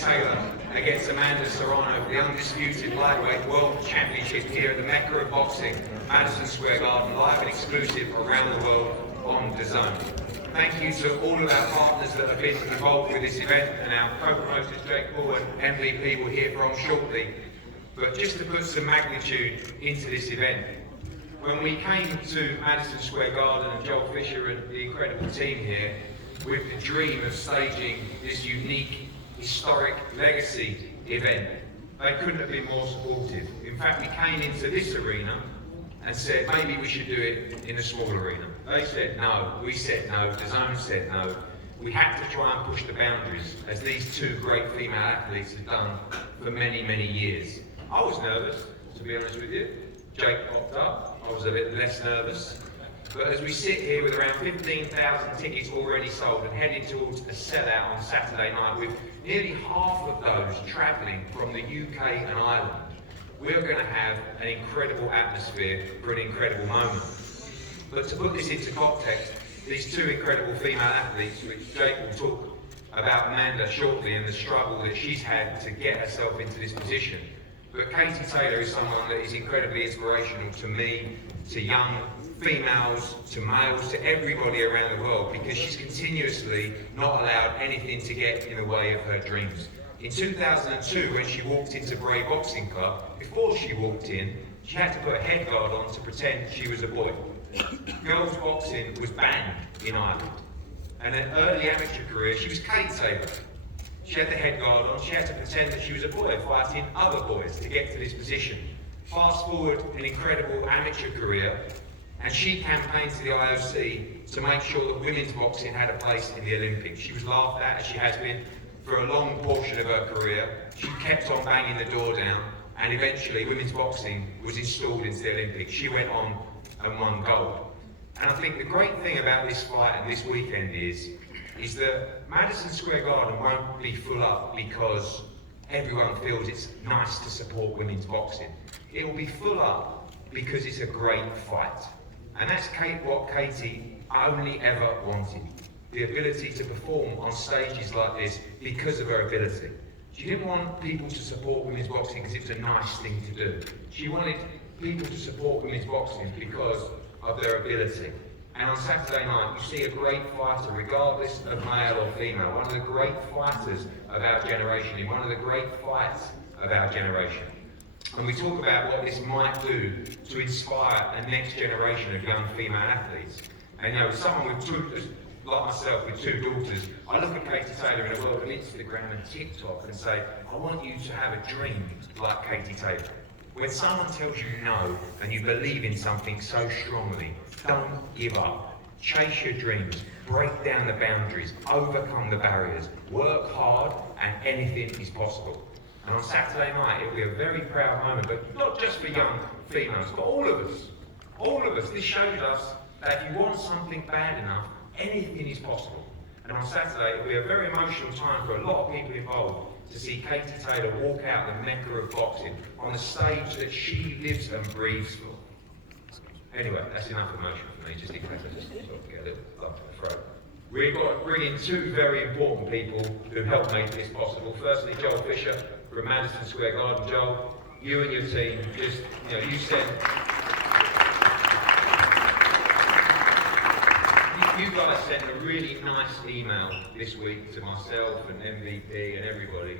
Taylor against Amanda Serrano for the undisputed lightweight world championship here at the Mecca of Boxing, Madison Square Garden, live and exclusive around the world on DAZN. Thank you to all of our partners that have been involved with this event, and our co-promoters Jake Paul and MVP will hear from shortly. But just to put some magnitude into this event, when we came to Madison Square Garden and Joel Fisher and the incredible team here with the dream of staging this unique historic legacy event, they couldn't have been more supportive. In fact, we came into this arena and said maybe we should do it in a small arena. They said no, we said no, DAZN said no. We had to try and push the boundaries, as these two great female athletes have done for many, many years. I was nervous, to be honest with you. Jake popped up, I was a bit less nervous. But as we sit here with around 15,000 tickets already sold and heading towards a sellout on Saturday night, with nearly half of those travelling from the UK and Ireland, we're going to have an incredible atmosphere for an incredible moment. But to put this into context, these two incredible female athletes, which Jake will talk about Amanda shortly and the struggle that she's had to get herself into this position. But Katie Taylor is someone that is incredibly inspirational to me, to young females, to males, to everybody around the world, because she's continuously not allowed anything to get in the way of her dreams. In 2002, when she walked into Bray Boxing Club, before she walked in, she had to put a head guard on to pretend she was a boy. Girls boxing was banned in Ireland. And in her early amateur career, she was Kate Taylor. She had the head guard on, she had to pretend that she was a boy fighting other boys to get to this position. Fast forward an incredible amateur career, and she campaigned to the IOC to make sure that women's boxing had a place in the Olympics. She was laughed at, as she has been, for a long portion of her career. She kept on banging the door down, and eventually women's boxing was installed into the Olympics. She went on and won gold. And I think the great thing about this fight and this weekend is that Madison Square Garden won't be full up because everyone feels it's nice to support women's boxing. It will be full up because it's a great fight. And that's what Katie only ever wanted. The ability to perform on stages like this because of her ability. She didn't want people to support women's boxing because it's a nice thing to do. She wanted people to support women's boxing because of their ability. And on Saturday night, you see a great fighter, regardless of male or female, one of the great fighters of our generation, in one of the great fights of our generation. And we talk about what this might do to inspire a next generation of young female athletes. And you know, someone with two, like myself, with two daughters, I look at Katie Taylor in a world of Instagram and TikTok and say, I want you to have a dream like Katie Taylor. When someone tells you no and you believe in something so strongly, don't give up. Chase your dreams, break down the boundaries, overcome the barriers, work hard, and anything is possible. And on Saturday night, it'll be a very proud moment, but not just for young females, but all of us. All of us. This shows us that if you want something bad enough, anything is possible. And on Saturday, it'll be a very emotional time for a lot of people involved to see Katie Taylor walk out the Mecca of boxing on the stage that she lives and breathes for. Anyway, that's enough emotion for me, just in case I just sort of get a little lump in the throat. We've got to bring in two very important people who helped make this possible. Firstly, Joel Fisher from Madison Square Garden. Joel, you and your team, you said, you guys sent a really nice email this week to myself and MVP and everybody,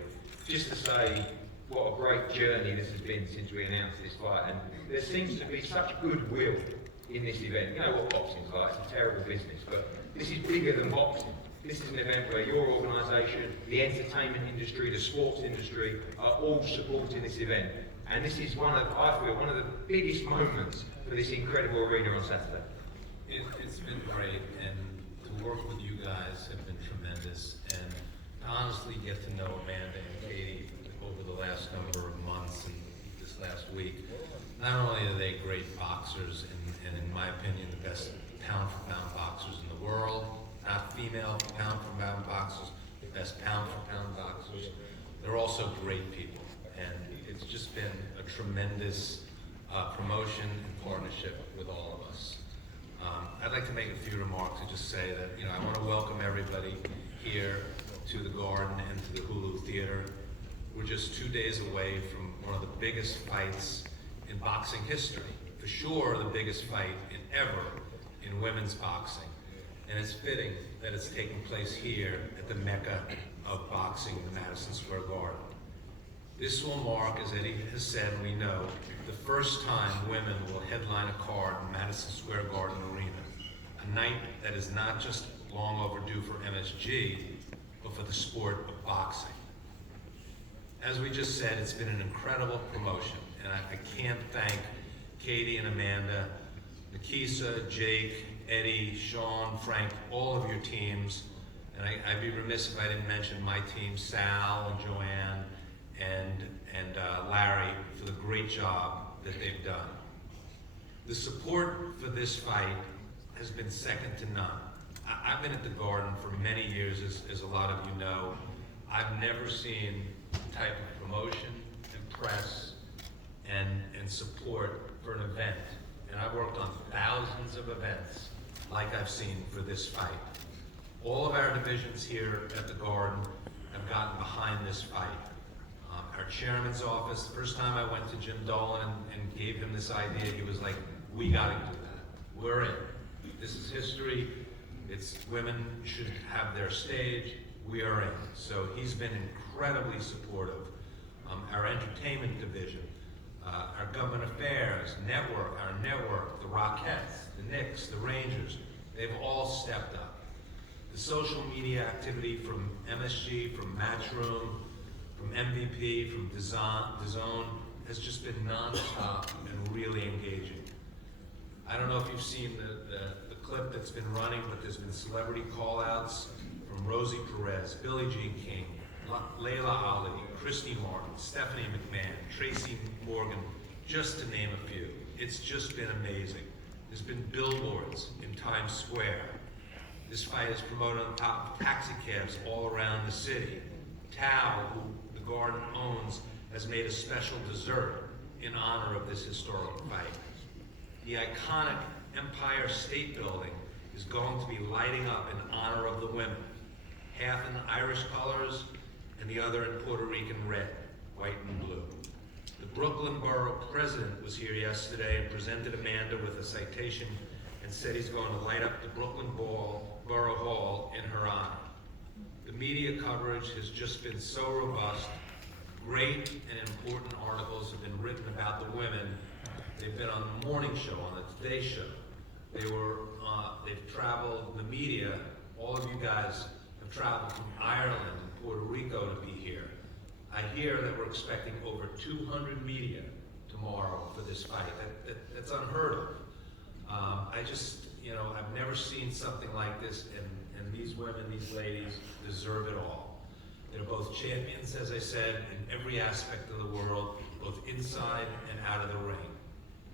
just to say what a great journey this has been since we announced this fight. And there seems to be such goodwill in this event. You know what boxing's like, it's a terrible business, but this is bigger than boxing. This is an event where your organisation, the entertainment industry, the sports industry are all supporting this event. And this is I feel, one of the biggest moments for this incredible arena on Saturday. It's been great, and to work with you guys have been tremendous, and to honestly get to know Amanda and Katie over the last number of months and this last week. Not only are they great boxers, and in my opinion, the best pound-for-pound boxers in the world, not female pound-for-pound boxers, the best pound-for-pound boxers, they're also great people, and it's just been a tremendous promotion and partnership with all of us. I'd like to make a few remarks and just say that, I want to welcome everybody here to the Garden and to the Hulu Theater. We're just 2 days away from one of the biggest fights in boxing history. For sure, the biggest fight ever in women's boxing. And it's fitting that it's taking place here at the Mecca of boxing, the Madison Square Garden. This will mark, as Eddie has said, we know, the first time women will headline a card in Madison Square Garden Arena. A night that is not just long overdue for MSG, but for the sport of boxing. As we just said, it's been an incredible promotion, and I can't thank Katie and Amanda, Nikisa, Jake, Eddie, Sean, Frank, all of your teams, and I'd be remiss if I didn't mention my team, Sal and Joanne and Larry, for the great job that they've done. The support for this fight has been second to none. I've been at the Garden for many years, as a lot of you know. I've never seen the type of promotion and press and support for an event. And I've worked on thousands of events like I've seen for this fight. All of our divisions here at the Garden have gotten behind this fight. Our chairman's office, the first time I went to Jim Dolan and gave him this idea, he was like, we gotta do that. We're in. This is history. It's women should have their stage. We are in. So he's been incredibly supportive. Our entertainment division, our government affairs, our network, the Rockettes, the Knicks, the Rangers, they've all stepped up. The social media activity from MSG, from Matchroom, from MVP, from DAZN has just been nonstop and really engaging. I don't know if you've seen the clip that's been running, but there's been celebrity call-outs from Rosie Perez, Billie Jean King, Layla Ali, Christy Martin, Stephanie McMahon, Tracy Morgan, just to name a few. It's just been amazing. There's been billboards in Times Square. This fight is promoted on top of taxi cabs all around the city. Tao, who the Garden owns, has made a special dessert in honor of this historic fight. The iconic Empire State Building is going to be lighting up in honor of the women, half in Irish colors and the other in Puerto Rican red, white and blue. The Brooklyn Borough President was here yesterday and presented Amanda with a citation and said he's going to light up the Brooklyn Borough Hall in her honor. The media coverage has just been so robust. Great and important articles have been written about the women. They've been on the morning show, on the Today Show. They've traveled, the media, all of you guys have traveled from Ireland and Puerto Rico to be here. I hear that we're expecting over 200 media tomorrow for this fight. That's unheard of. I've never seen something like this, and these women, these ladies, deserve it all. They're both champions, as I said, in every aspect of the world, both inside and out of the ring.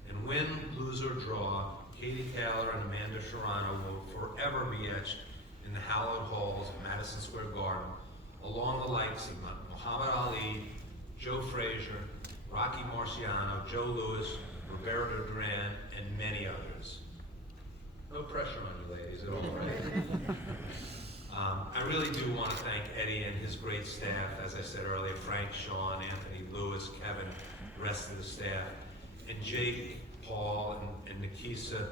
And win, lose, or draw, Katie Taylor and Amanda Serrano will forever be etched in the hallowed halls of Madison Square Garden, along the likes of Muhammad Ali, Joe Frazier, Rocky Marciano, Joe Louis, Roberto Duran, and many others. No pressure on you ladies at all, right? I really do want to thank Eddie and his great staff, as I said earlier, Frank, Sean, Anthony, Lewis, Kevin, the rest of the staff, and Jake, Paul, and Nikisa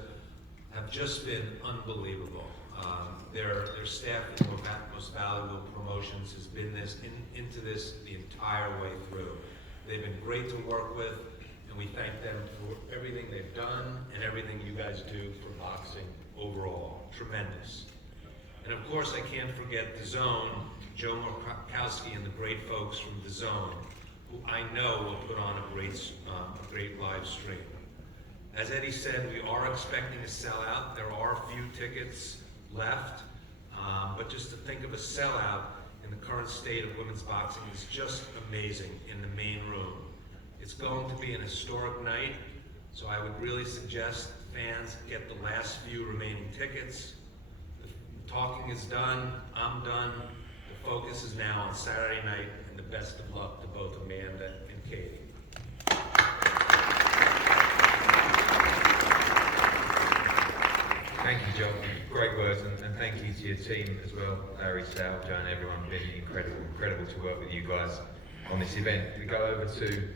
have just been unbelievable. Their staff in Most Valuable Promotions has been into this the entire way through. They've been great to work with, and we thank them for everything they've done and everything you guys do for boxing overall. Tremendous. And of course, I can't forget DAZN, Joe Murkowski and the great folks from DAZN, who I know will put on a great live stream. As Eddie said, we are expecting a sellout. There are a few tickets left, but just to think of a sellout in the current state of women's boxing is just amazing in the main room. It's going to be an historic night, so I would really suggest fans get the last few remaining tickets. The talking is done, I'm done. The focus is now on Saturday night, and the best of luck to both Amanda and Katie. Thank you, Joe. Great words. words, and thank you to your team as well, Larry, Sal, Joan, everyone. Been incredible to work with you guys on this event. We go over to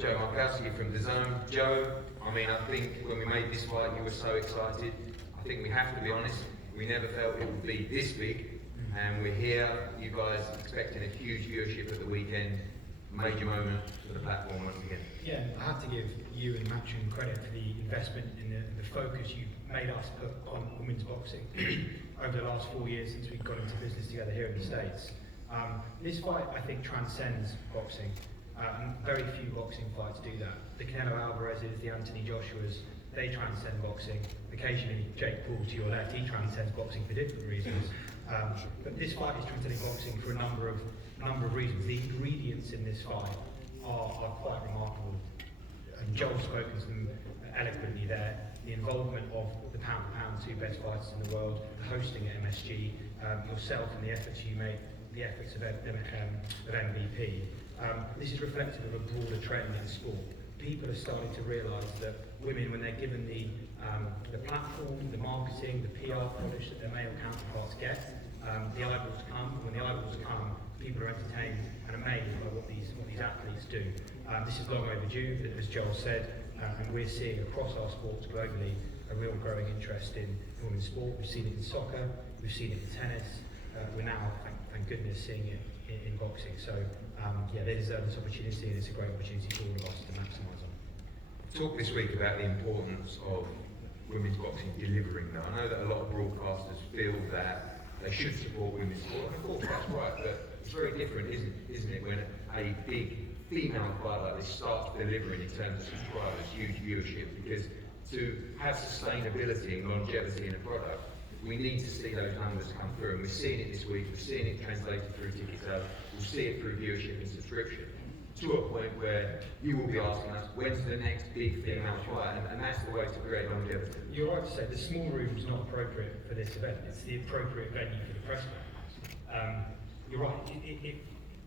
Joe Markowski from the Zone. Joe, I mean, I think when we made this fight, you were so excited. I think we have to be honest, we never felt it would be this big, and we're here, you guys expecting a huge viewership at the weekend. Major moment for the platform once again. Yeah, I have to give you and Matching credit for the investment and the focus you've made us put on women's boxing over the last 4 years since we got into business together here in the States. This fight, I think, transcends boxing. Very few boxing fights do that. The Canelo Alvarez's, the Anthony Joshua's, they transcend boxing. Occasionally, Jake Paul to your left, he transcends boxing for different reasons. But this fight is transcending boxing for a number of reasons. The ingredients in this fight are quite remarkable. And Joel's spoken to them eloquently there. The involvement of the pound-for-pound two best fighters in the world, the hosting at MSG, yourself and the efforts you make, the efforts of MVP. This is reflective of a broader trend in sport. People are starting to realise that women, when they're given the platform, the marketing, the PR polish that their male counterparts get, the eyeballs come. When the eyeballs come, people are entertained and amazed by what these athletes do. This is long overdue, as Joel said, and we're seeing across our sports globally a real growing interest in women's sport. We've seen it in soccer, we've seen it in tennis, we're now, thank goodness, seeing it in boxing. So yeah, they deserve this opportunity, and it's a great opportunity for all of us to maximise on. Talk this week about the importance of women's boxing delivering now. I know that a lot of broadcasters feel that they should support women's sport, and of course that's right, but it's very different, isn't it, when a big female fight like this starts delivering in terms of subscribers, huge viewership, because to have sustainability and longevity in a product, we need to see those numbers come through, and we're seeing it this week, we're seeing it translated through ticket sales, we'll see it through viewership and subscription, to a point where you will be asking us, when's the next big female fight, and that's the way to create longevity. You're right to say the small room is not appropriate for this event, it's the appropriate venue for the press conference. You're right,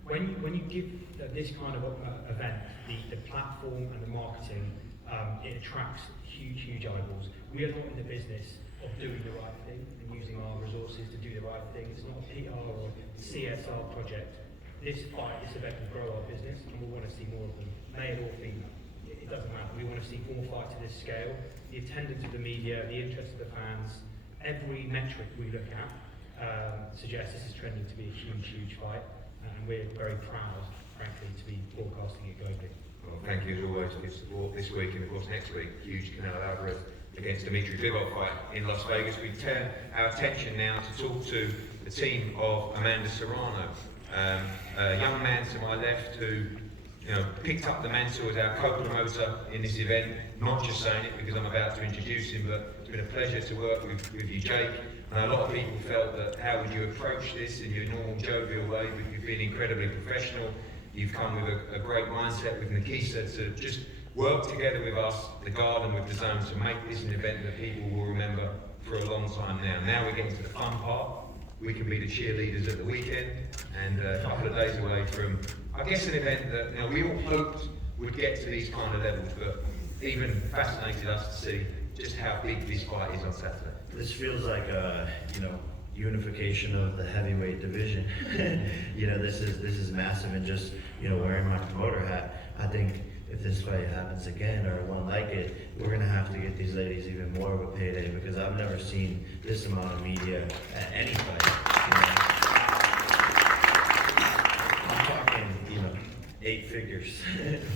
when you give this kind of event the platform and the marketing, it attracts huge eyeballs. We are not in the business of doing the right thing and using our resources to do the right thing. It's not a PR or CSR project. This event will grow our business, and we want to see more of them, male or female. It doesn't matter. We want to see more fights at this scale. The attendance of the media, the interest of the fans, every metric we look at suggests this is trending to be a huge fight, and we're very proud, frankly, to be broadcasting it globally. Well, thank you as always for your support this week, and of course next week, huge Canelo Alvarez against Dimitri Bivol fight in Las Vegas. We turn our attention now to talk to the team of Amanda Serrano, a young man to my left who picked up the mantle as our co-promoter in this event. Not just saying it because I'm about to introduce him, but it's been a pleasure to work with you, Jake. And a lot of people felt that how would you approach this in your normal jovial way, but you've been incredibly professional. You've come with a great mindset with Nikisa to just work together with us, the Garden, with the Zone, to make this an event that people will remember for a long time now. Now we're getting to the fun part. We can be the cheerleaders at the weekend, and a couple of days away from, I guess, an event that we all hoped would get to these kind of levels, but even fascinated us to see just how big this fight is on Saturday. This feels like a, unification of the heavyweight division. This is massive, and just, wearing my promoter hat, I think if this fight happens again or one like it, we're gonna have to get these ladies even more of a payday, because I've never seen this amount of media at any fight. I'm talking, 8 figures.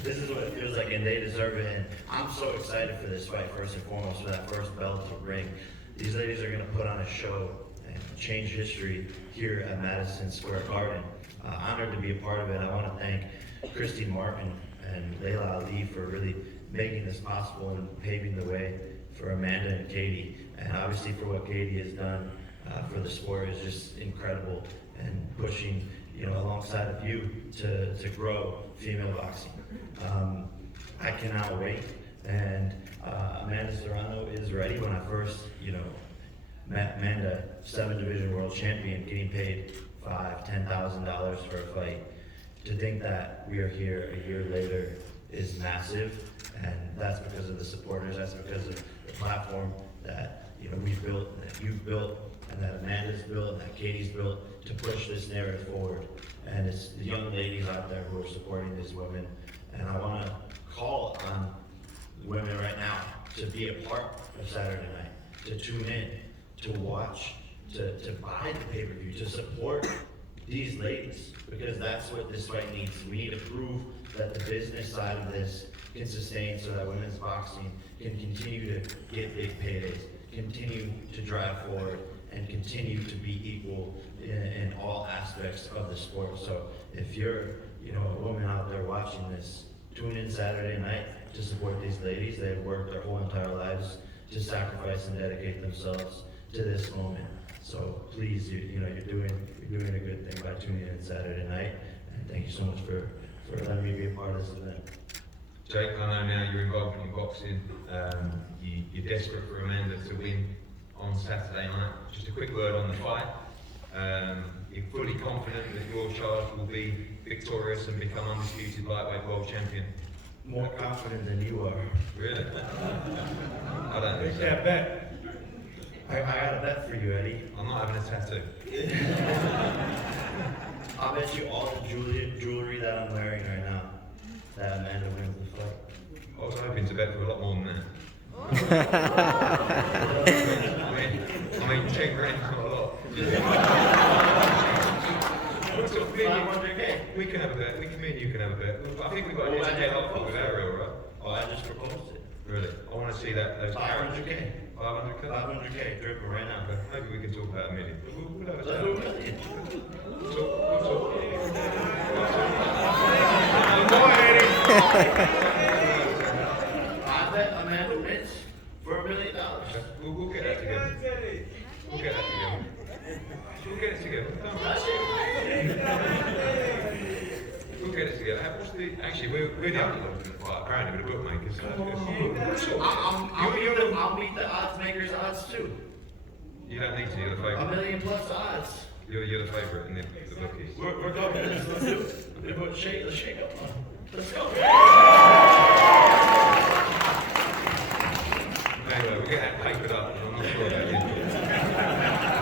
This is what it feels like, and they deserve it. And I'm so excited for this fight, first and foremost, for that first belt to ring. These ladies are gonna put on a show and change history here at Madison Square Garden. Honored to be a part of it. I want to thank Christine Martin and Layla Ali for really making this possible and paving the way for Amanda and Katie. And obviously for what Katie has done for the sport is just incredible, and pushing, alongside of you to grow female boxing. I cannot wait. And Amanda Serrano is ready. When I first, met Amanda, 7-division world champion, getting paid $5,000-$10,000 for a fight. To think that we are here a year later is massive, and that's because of the supporters, that's because of the platform that, we've built, that you've built, and that Amanda's built, and that Katie's built to push this narrative forward. And it's the young ladies out there who are supporting these women. And I want to call on women right now to be a part of Saturday night, to tune in, to watch, to buy the pay-per-view, to support these ladies, because that's what this fight needs. We need to prove that the business side of this can sustain so that women's boxing can continue to get big paydays, continue to drive forward, and continue to be equal in all aspects of the sport. So if you're, a woman out there watching this, tune in Saturday night to support these ladies. They've worked their whole entire lives to sacrifice and dedicate themselves to this moment. So please, you're doing a good thing by tuning in Saturday night. And thank you so much for letting me be a part of this event. Jake, I know now you're involved in boxing. You're desperate for Amanda to win on Saturday night. Just a quick word on the fight. You're fully confident that your charge will be victorious and become undisputed lightweight world champion. More confident than you are. Really? I don't think Take so. that bet. I got a bet for you, Eddie. I'm not having a tattoo. I'll bet you all the jewelry that I'm wearing right now that Amanda wins the fight. I was hoping to bet for a lot more than that. I mean, 10 grand's not a lot. What's up, me and you- 500K. We can have a bet. Me and you can have a bet. I think we've got to get together with Ariel, right? Oh, I just proposed it. Really? I want to see that. Those 500K. 500K? 500K, dripping right now. Okay, maybe we can talk about a million. We'll have a Let's chat. do a million. We'll talk. I bet Amanda wins for $1 million. We'll get that together. We'll get that together. We'll get it together. Don't worry. We'll get it together. Actually, we're the underdogs in the fight, apparently, with the bookmakers. I'll meet the odds makers' odds too. You don't need to, you're the $1 favourite. million plus odds. You're the favourite in the bookies. We're going to this. Let's do it. Let's shake up. Let's go. Anyway, we'll get that papered up, and I'm not sure about you.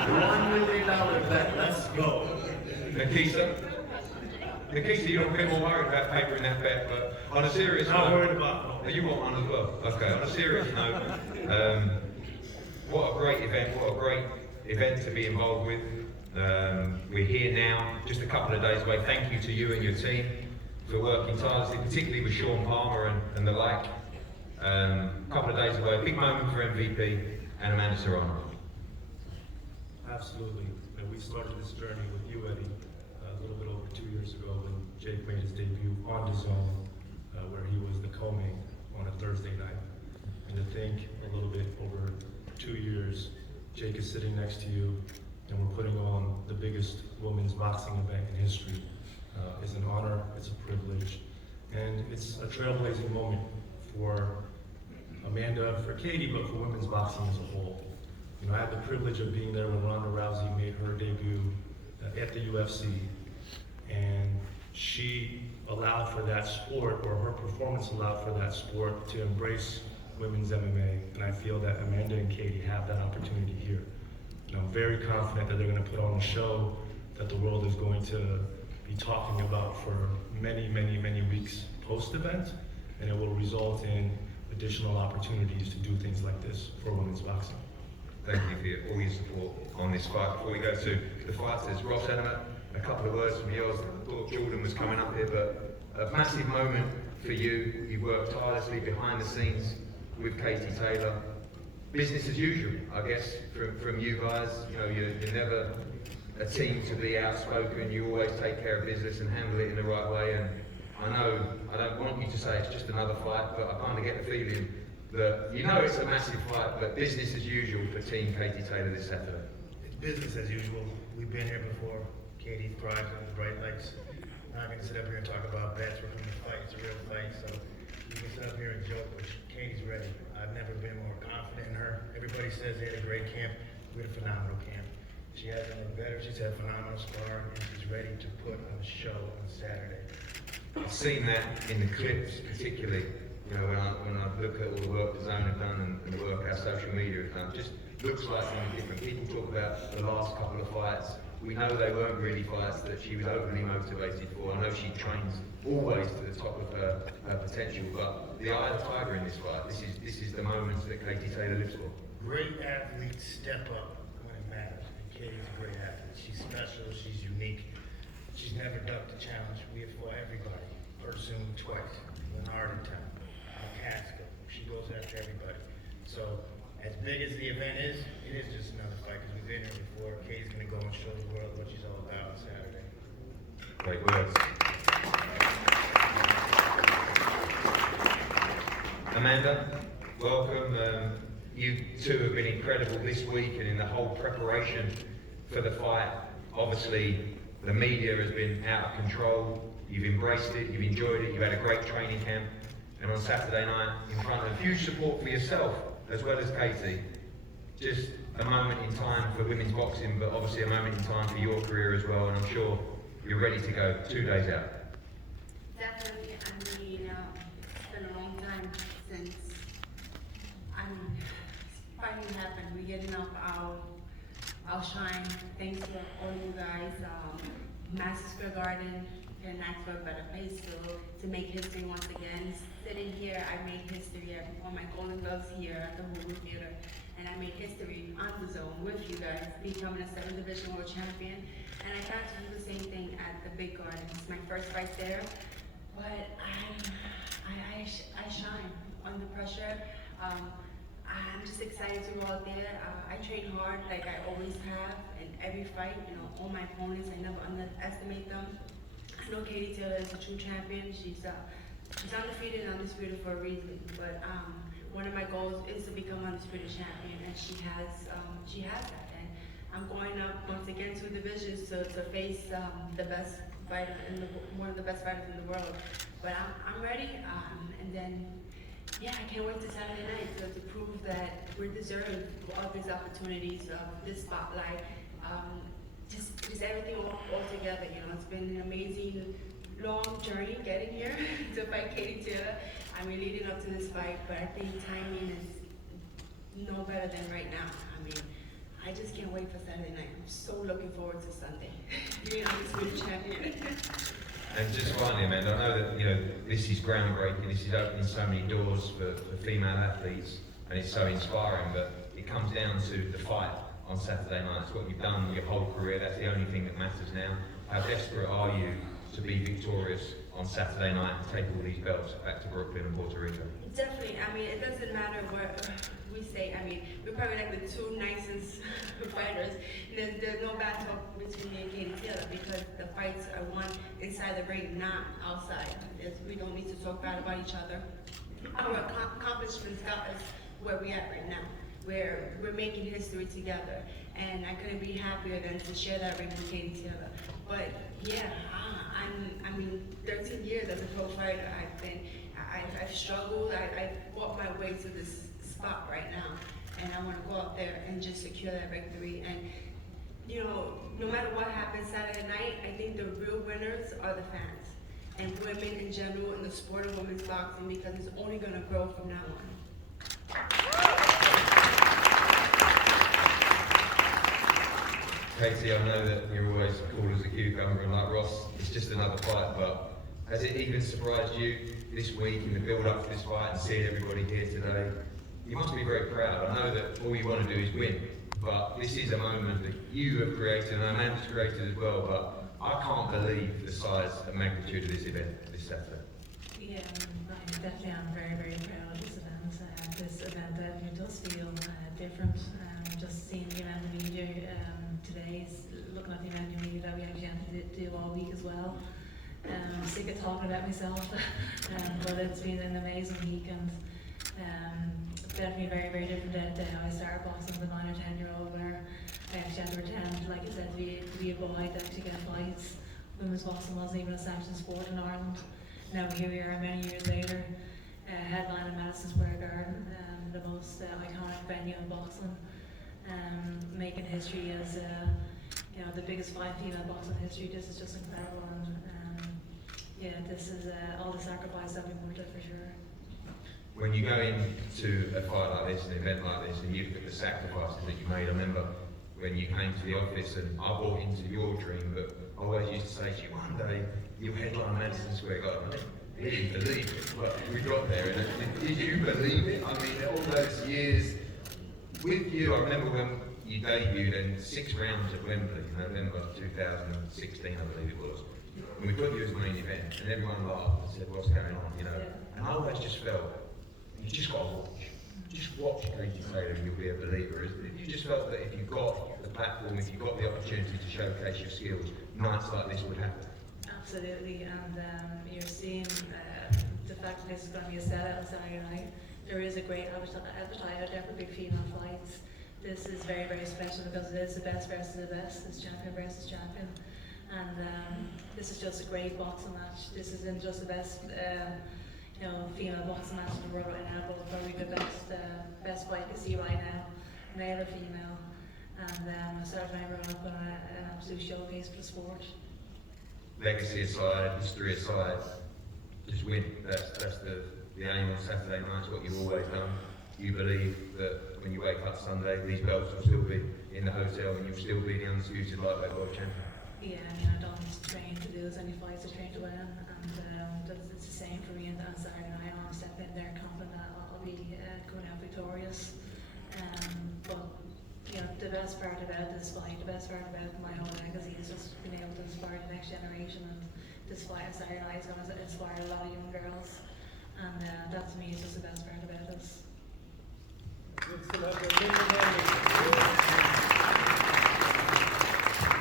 $1 million bet. Let's go. Nikisa, you're a bit more worried about papering that bet, but on a serious note... Not worried about You want one as well? Okay, on a serious note, what a great event to be involved with. We're here now, just a couple of days away. Thank you to you and your team for working tirelessly, particularly with Sean Palmer and the like. A couple of days away, a big moment for MVP and Amanda Serrano. Absolutely. And we started this journey with you, Eddie, a little bit over 2 years ago when Jake made his debut on DAZN, where he was the co-main on a Thursday night. And to think a little bit over 2 years, Jake is sitting next to you, and we're putting on the biggest women's boxing event in history. It's an honor, it's a privilege, and it's a trailblazing moment for Amanda, for Katie, but for women's boxing as a whole. I had the privilege of being there when Ronda Rousey made her debut at the UFC, and she allowed for that sport, or her performance allowed for that sport to embrace women's MMA, and I feel that Amanda and Katie have that opportunity here. And I'm very confident that they're going to put on a show that the world is going to be talking about for many, many, many weeks post-event, and it will result in additional opportunities to do things like this for women's boxing. Thank you for all your support on this fight. Before we go to the fighters, Ross, a couple of words from yours. I thought Jordan was coming up here, but a massive moment for you. You worked tirelessly behind the scenes with Katie Taylor. Business as usual, I guess, from you guys. You're never a team to be outspoken. You always take care of business and handle it in the right way. And I know I don't want you to say it's just another fight, but I kind of get the feeling that it's a massive fight, but business as usual for Team Katie Taylor this Saturday. It's business as usual. We've been here before. Katie thrives on the bright lights. I'm not going to sit up here and talk about bets. We're going to fight. It's a real fight. So you can sit up here and joke, but Katie's ready. I've never been more confident in her. Everybody says they had a great camp. We had a phenomenal camp. She hasn't looked better. She's had phenomenal sparring, and she's ready to put on a show on Saturday. I've seen that in the clips, particularly You know, when I look at all the work DAZN have done and the work our social media has done, just looks like something different. People talk about the last couple of fights. We know they weren't really fights that she was overly motivated for. I know she trains always to the top of her potential, but the eye of the tiger in this fight, this is the moments that Katie Taylor lives for. Great athletes step up when it matters. And Katie's a great athlete. She's special, she's unique. She's never ducked a challenge. We have fought everybody. Pursued twice. Leonard time. Casca. She goes after everybody. So, as big as the event is, it is just another fight because we've been here before. Katie's going to go and show the world what she's all about on Saturday. Great words. Amanda, welcome. You two have been incredible this week and in the whole preparation for the fight. Obviously, the media has been out of control. You've embraced it, you've enjoyed it, you've had a great training camp. And on Saturday night, in front of huge support for yourself, as well as Katie. Just a moment in time for women's boxing, but obviously a moment in time for your career as well, and I'm sure you're ready to go 2 days out. Definitely. I mean, it's been a long time since, finally happened. We're getting up our shine. Thanks to all you guys. Madison Square Garden and ask for a better place to make history once again. Sitting here, I made history. I won my Golden Gloves here at the Hulu Theater, and I made history on the zone with you guys, becoming a 7th Division World Champion. And I got to do the same thing at the Big Garden. It's my first fight there, but I shine under pressure. I'm just excited to go out there. I train hard like I always have in every fight. You know, all my opponents, I never underestimate them. I know Katie Taylor is a true champion. She's undefeated and undisputed for a reason. But one of my goals is to become undisputed champion, and she has that. And I'm going up once again 2 divisions to face the best fighter one of the best fighters in the world. But I'm ready. And then, yeah, I can't wait to Saturday night to prove that we're deserving of these opportunities, this spotlight. Just everything all together, you know. It's been an amazing, long journey getting here to fight Katie Taylor. I mean, leading up to this fight, but I think timing is no better than right now. I mean, I just can't wait for Saturday night. I'm so looking forward to Sunday. Being undisputed champion. And just finally, Amanda, I know that, you know, this is groundbreaking, this is opening so many doors for female athletes, and it's so inspiring, but it comes down to the fight on Saturday night. It's what you've done your whole career, that's the only thing that matters now. How desperate are you to be victorious on Saturday night and take all these belts back to Brooklyn and Puerto Rico? Definitely. I mean, it doesn't matter what we say. I mean, we're probably like the 2 nicest fighters. There's no bad talk between me and Katie Taylor because the fights are won inside the ring, not outside. We don't need to talk bad about each other. Our accomplishments got us where we're at right now, where we're making history together. And I couldn't be happier than to share that ring with Katie Taylor. But yeah, I mean, 13 years as a pro fighter, I've struggled. I fought my way to this spot right now, and I want to go out there and just secure that victory. And you know, no matter what happens Saturday night, I think the real winners are the fans and women in general in the sport of women's boxing, because it's only going to grow from now on. Katie, I know that you're always cool as a cucumber, and like Ross, it's just another fight, but has it even surprised you this week in the build-up to this fight and seeing everybody here today? You must be very proud. I know that all you want to do is win, but this is a moment that you have created and Amanda's created as well, but I can't believe the size and magnitude of this event this Saturday. Yeah, definitely I'm very, very proud of this event. This event definitely does feel different. Just seeing the amount of media today, looking at the amount of media that we actually had to do all week as well. I'm sick of talking about myself, but it's been an amazing week, and definitely very, very different than how I started boxing as a 9 or 10-year-old, where I actually had to pretend, like I said, to be a boy to actually get fights. Women's boxing wasn't even a sanctioned sport in Ireland. Now here we are many years later, headlining Madison Square Garden, the most iconic venue in boxing, making history as you know, the biggest fight in female boxing history. This is just incredible, and yeah, this is all the sacrifice that we worked at for sure. when you go into a fight like this, an event like this, and you look at the sacrifices that you made, I remember when you came to the office and I bought into your dream, but I always used to say to you, one day you'll headline Madison Square Garden. I didn't believe it, but we got there, and did you believe it? I mean, all those years with you, I remember when you debuted in 6 rounds at Wembley, November 2016, I believe it was. And we put you as the main event, and everyone laughed and said, what's going on, And I always just felt, you just got to watch. Just watch Katie Taylor and you'll be a believer. You just felt that if you got the platform, if you got the opportunity to showcase your skills, nights like this would happen. Absolutely, and you're seeing the fact that this is going to be a sellout on Saturday night. There is a great appetite out there for big female fights. This is very, very special because it is the best versus the best. It's champion versus champion. And this is just a great boxing match. This isn't just the best female boxing match in the world right now, but probably the best fight you see right now, male or female. And Saturday night we're going to put on an absolute showcase for the sport. Legacy aside, history aside, just win. That's the aim on Saturday night, what you've always done. You believe that when you wake up Sunday, these belts will still be in the hotel and you'll still be the undisputed lightweight world champion. Yeah, I don't train to lose any fights, I train to win, and it's the same for me on Saturday night. I'll step in there confident that I'll be coming out victorious. But the best part about this fight, the best part about my own legacy is just being able to inspire the next generation, and this fight on Saturday night is going to inspire a lot of young girls, and that to me is just the best part about this.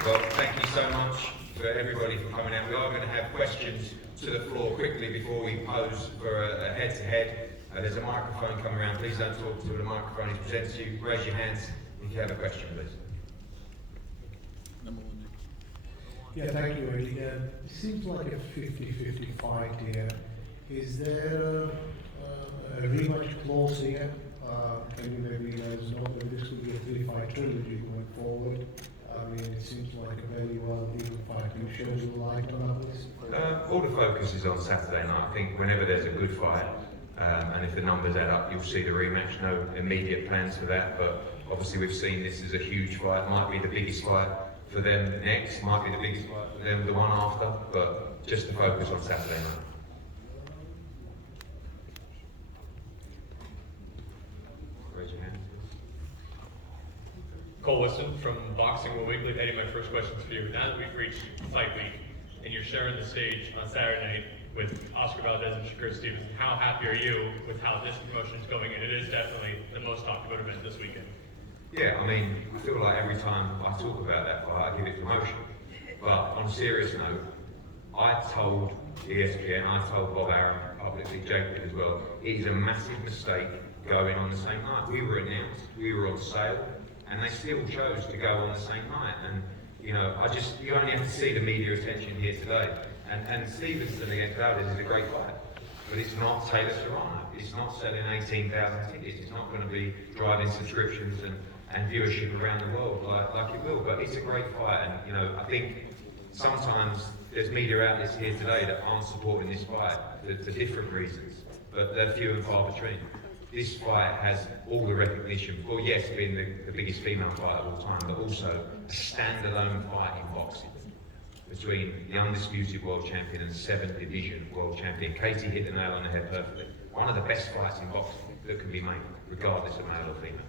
Well, thank you so much for everybody for coming out. We are going to have questions to the floor quickly before we pose for a head-to-head. There's a microphone coming around. Please don't talk until the microphone is presented to you. Raise your hands if you have a question, please. Yeah, thank you, Eddie. It seems like a 50-50 fight here. Is there a rematch clause here? Can you maybe let us know that this could be a 3-fight trilogy going forward? I mean, it seems like a very well-beaten fight. Can you shed some light on that, please? All the focus is on Saturday night. I think whenever there's a good fight, and if the numbers add up, you'll see the rematch. No immediate plans for that, but obviously we've seen this as a huge fight. Might be the biggest fight for them next, might be the biggest fight for them the one after, but just the focus on Saturday night. Raise your hand. Cole Wilson from Boxing World Weekly. Eddie, my first question is for you. Now that we've reached fight week and you're sharing the stage on Saturday night with Oscar Valdez and Shakur Stevenson, how happy are you with how this promotion is going? And it is definitely the most talked about event this weekend. Yeah, I mean, I feel like every time I talk about that fight, I give it promotion. But on a serious note, I told ESPN, I told Bob Arum publicly, Jacob as well, it is a massive mistake going on the same night. We were announced, we were on sale, and they still chose to go on the same night. And, you only have to see the media attention here today. And Stevenson against Valdez is a great fight. But it's not Taylor Serrano. It's not selling 18,000 tickets. It's not going to be driving subscriptions and viewership around the world like it will. But it's a great fight. And, I think sometimes there's media outlets here today that aren't supporting this fight for different reasons. But they're few and far between. This fight has all the recognition for, yes, being the biggest female fight of all time, but also a standalone fight in boxing between the undisputed world champion and 7th division world champion. Katie hit the nail on the head perfectly. One of the best fights in boxing that can be made, regardless of male or female.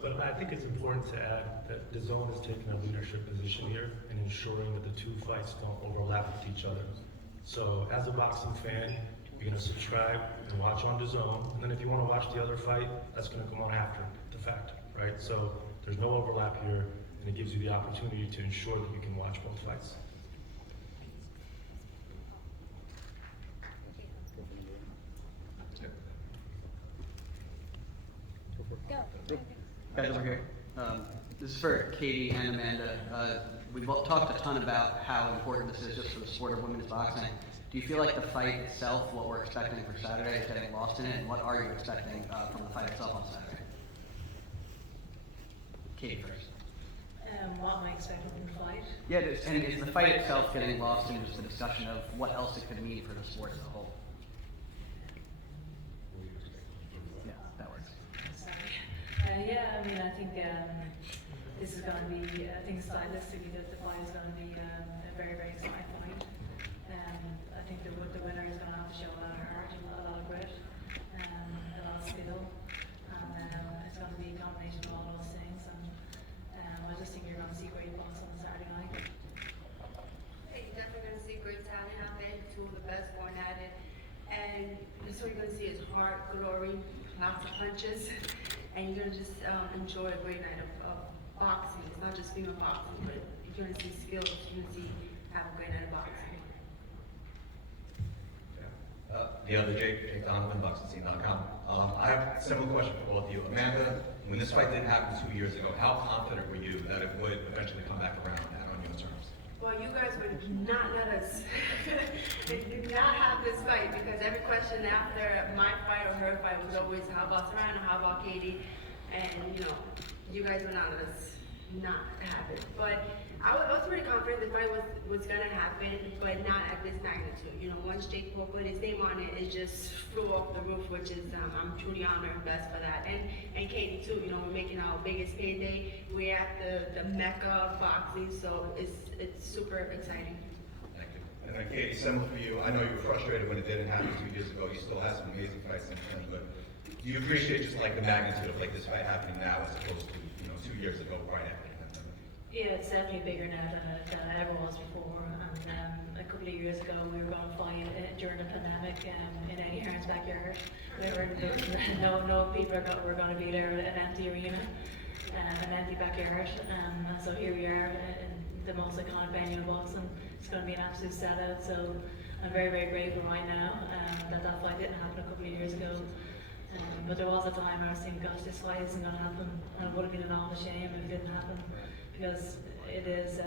But I think it's important to add that the zone has taken a leadership position here in ensuring that the two fights don't overlap with each other. So as a boxing fan, you're going to subscribe and watch on DAZN, and then if you want to watch the other fight, that's going to come on after the fact, right? So there's no overlap here, and it gives you the opportunity to ensure that you can watch both fights. Guys over here. This is for Katie and Amanda. We've talked a ton about how important this is just for the sport of women's boxing. Do you feel like the fight itself, what we're expecting for Saturday, is getting lost in it? And what are you expecting from the fight itself on Saturday? Katie first. What am I expecting from the fight? Yeah, and is the fight itself getting lost in just the discussion of what else it could mean for the sport as a whole? is going to be, I think stylistically, the fight is going to be a very, very exciting fight. I think the winner is going to have to show a lot of heart, a lot of grit, a lot of skill, and it's going to be a combination of all those things. And I just think you're going to see great boxing on Saturday night. Hey, you're definitely gonna see great talent out there, two of the best going at it. And this what you're gonna see is heart, glory, lots of punches, and you're gonna just enjoy a great night of boxing. It's not just female boxing, but you're gonna see skills, you're gonna see have a great night of boxing. The other Jake Donovan, BoxingScene.com. I have a similar question for both of you. Amanda, when this fight didn't happen 2 years ago, how confident were you that it would eventually come back around and on your terms? Well, you guys would not let us, did not have this fight, because every question after my fight or her fight was always, how about Serrano, how about Katie? And, you know, you guys would not let us not have it. But I was pretty confident the fight was gonna happen, but not at this magnitude. You know, once Jake Paul put his name on it, it just flew off the roof, which is, I'm truly honored and blessed for that. And Katie too, you know, we're making our biggest payday. We're at the mecca of boxing, so it's super exciting. Thank you. And then Katie, similar for you, I know you were frustrated when it didn't happen 2 years ago. You still have some amazing fights in terms, but do you appreciate just like the magnitude of like this fight happening now as opposed to, 2 years ago right after the pandemic? Yeah, it's definitely bigger now than it ever was before. And a couple of years ago, we were going to fight during the pandemic in Eddie Hearn's backyard. No people were going to be there, an empty arena, an empty backyard. And so here we are in the most iconic venue in boxing. It's going to be an absolute sellout. So I'm very, very grateful right now that fight didn't happen a couple of years ago. But there was a time where I was thinking, gosh, this fight isn't going to happen. And it would have been an awful shame if it didn't happen, because it is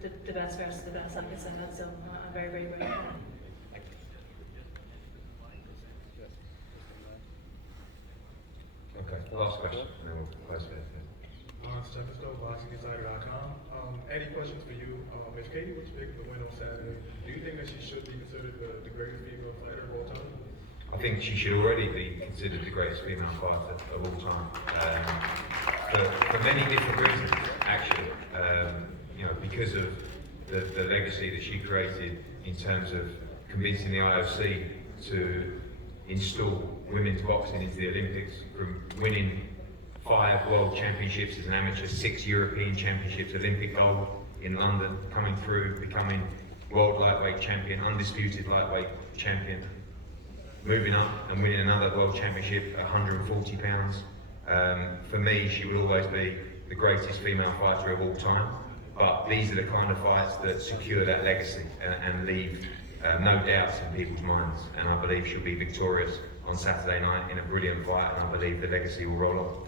the best versus the best, like I said. So I'm very, very grateful. Okay, last question, and then we'll close it. BoxingInsider.com. Any questions for you? If Katie was picked to win on Saturday, do you think that she should be considered the greatest female fighter of all time? I think she should already be considered the greatest female fighter of all time, for many different reasons, actually. Because of the legacy that she created in terms of convincing the IOC to install women's boxing into the Olympics, from winning 5 world championships as an amateur, 6 European championships, Olympic gold in London, coming through, becoming world lightweight champion, undisputed lightweight champion, moving up and winning another world championship at 140 pounds. For me, she will always be the greatest female fighter of all time, but these are the kind of fights that secure that legacy and leave no doubts in people's minds, and I believe she'll be victorious on Saturday night in a brilliant fight, and I believe the legacy will roll on.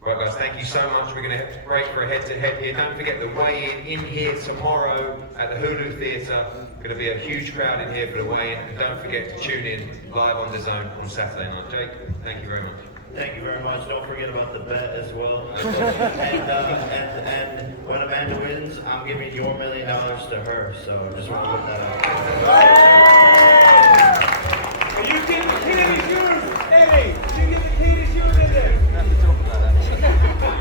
Right guys, thank you so much. We're going to break for a head-to-head here. Don't forget the weigh-in in here tomorrow at the Hulu Theatre. Going to be a huge crowd in here for the weigh-in. And don't forget to tune in live on DAZN on Saturday night. Jake, thank you very much. Thank you very much. Don't forget about the bet as well. and when Amanda wins, I'm giving your $1 million to her. So just want to put that out.